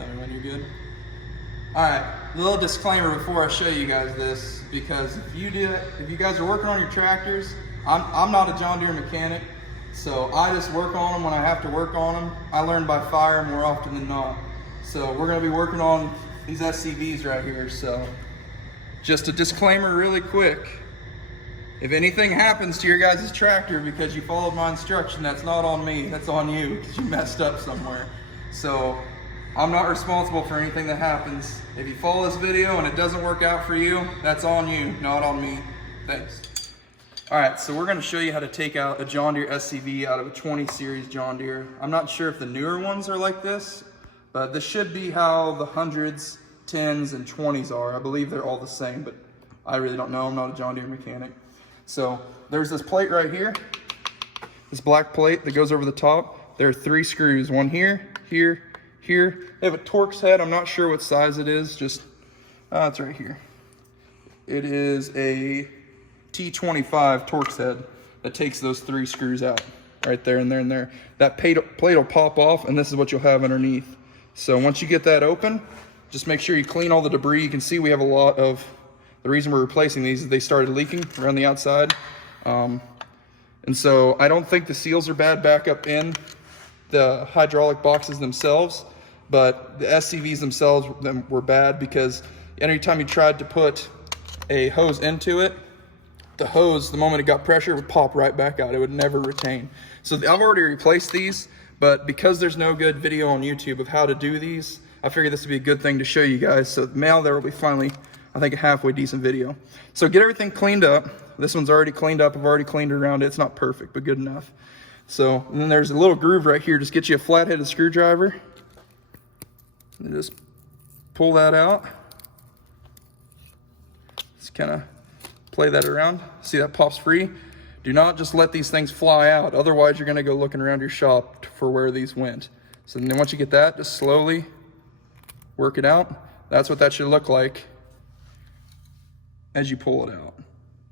Tell me when you're good. Alright, a little disclaimer before I show you guys this, because if you guys are working on your tractors, I'm not a John Deere mechanic, so I just work on them when I have to work on them. I learn by fire more often than not. So we're going to be working on these SCVs right here, so just a disclaimer really quick. If anything happens to your guys' tractor because you followed my instruction, that's not on me, that's on you, because you messed up somewhere. So I'm not responsible for anything that happens. If you follow this video and it doesn't work out for you, that's on you, not on me. Thanks. All right, so we're gonna show you how to take out a John Deere SCV out of a 20 series John Deere. I'm not sure if the newer ones are like this, but this should be how the 100s, 10s, and 20s are. I believe they're all the same, but I really don't know. I'm not a John Deere mechanic. So there's this plate right here, this black plate that goes over the top. There are 3 screws, one here, here, here. They have a Torx head. I'm not sure what size it is, just, it's right here. It is a T25 Torx head that takes those 3 screws out, right there and there and there. That plate will pop off, and this is what you'll have underneath. So once you get that open, just make sure you clean all the debris. You can see we have a lot of, the reason we're replacing these is they started leaking around the outside. And so I don't think the seals are bad back up in the hydraulic boxes themselves, but the SCVs themselves were bad because anytime you tried to put a hose into it, the hose, the moment it got pressure, would pop right back out. It would never retain. So I've already replaced these, but because there's no good video on YouTube of how to do these, I figured this would be a good thing to show you guys. So now there will be finally, I think, a halfway decent video. So get everything cleaned up. This one's already cleaned up. I've already cleaned it around it. It's not perfect, but good enough. So, and then there's a little groove right here. Just get you a flat-headed screwdriver. And just pull that out. Just kind of play that around. See, that pops free. Do not just let these things fly out. Otherwise, you're going to go looking around your shop for where these went. So then once you get that, just slowly work it out. That's what that should look like as you pull it out.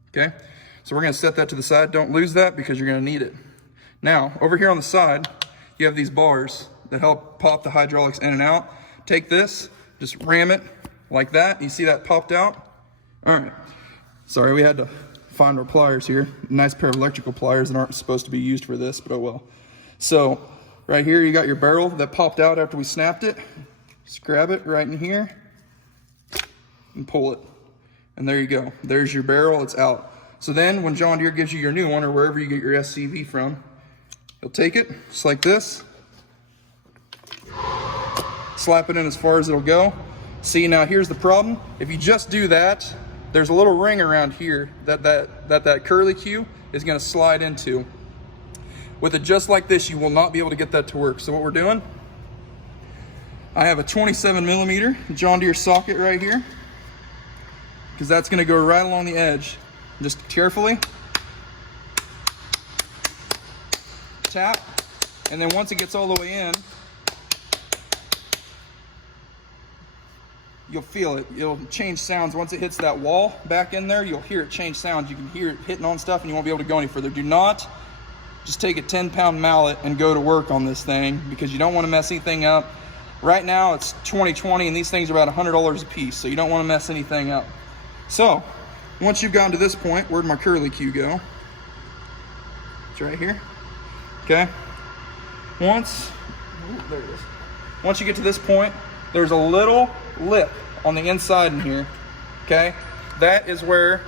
Okay? So we're going to set that to the side. Don't lose that because you're going to need it. Now, over here on the side, you have these bars that help pop the hydraulics in and out. Take this, just ram it like that. You see that popped out? All right. Sorry, we had to find our pliers here. A nice pair of electrical pliers that aren't supposed to be used for this, but oh well. So right here, you got your barrel that popped out after we snapped it. Just grab it right in here and pull it. And there you go. There's your barrel, it's out. So then when John Deere gives you your new one, or wherever you get your SCV from, you'll take it just like this, slap it in as far as it'll go. See, now here's the problem. If you just do that, there's a little ring around here that curly Q is gonna slide into. With it just like this, you will not be able to get that to work. So what we're doing, I have a 27mm John Deere socket right here, because that's gonna go right along the edge. Just carefully tap, and then once it gets all the way in, you'll feel it. It'll change sounds. Once it hits that wall back in there, you'll hear it change sounds. You can hear it hitting on stuff and you won't be able to go any further. Do not just take a 10-pound mallet and go to work on this thing, because you don't want to mess anything up. Right now it's 2020 and these things are about $100 a piece, so you don't want to mess anything up. So once you've gotten to this point, where'd my curly Q go? It's right here. Okay. Once there it is. Once you get to this point, there's a little lip on the inside in here. Okay. That is where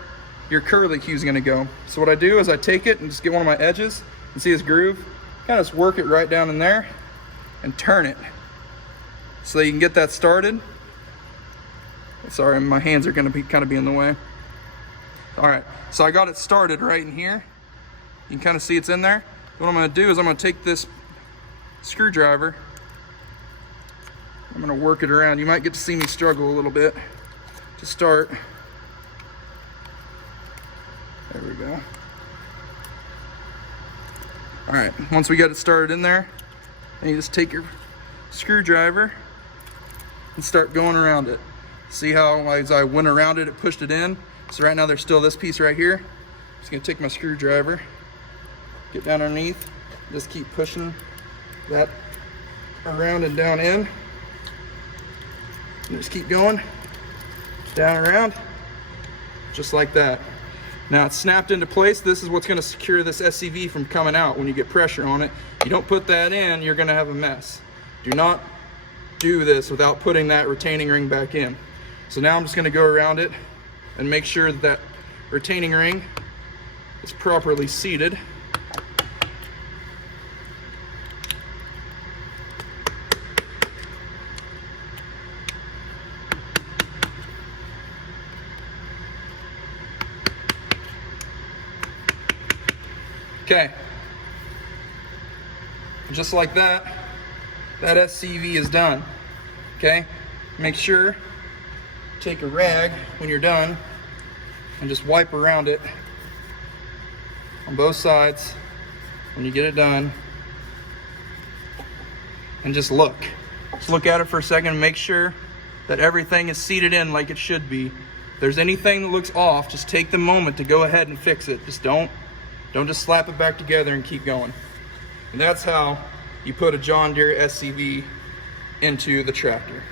your curly Q is going to go. So what I do is I take it and just get one of my edges and see this groove. Kind of just work it right down in there and turn it so that you can get that started. Sorry, my hands are going to kind of be in the way. All right, so I got it started right in here. You can kind of see it's in there. What I'm going to do is I'm going to take this screwdriver. I'm going to work it around. You might get to see me struggle a little bit to start. There we go. All right, once we got it started in there, then you just take your screwdriver and start going around it. See how as I went around it, it pushed it in. So right now there's still this piece right here. I'm just gonna take my screwdriver, get down underneath, just keep pushing that around and down in. And just keep going, down and around, just like that. Now it's snapped into place. This is what's going to secure this SCV from coming out when you get pressure on it. You don't put that in, you're going to have a mess. Do not do this without putting that retaining ring back in. So now I'm just going to go around it and make sure that that retaining ring is properly seated. Okay, just like that, that SCV is done. Okay, make sure, take a rag when you're done and just wipe around it on both sides when you get it done, and just look at it for a second and make sure that everything is seated in like it should be. If there's anything that looks off, just take the moment to go ahead and fix it. Just don't just slap it back together and keep going. And that's how you put a John Deere SCV into the tractor.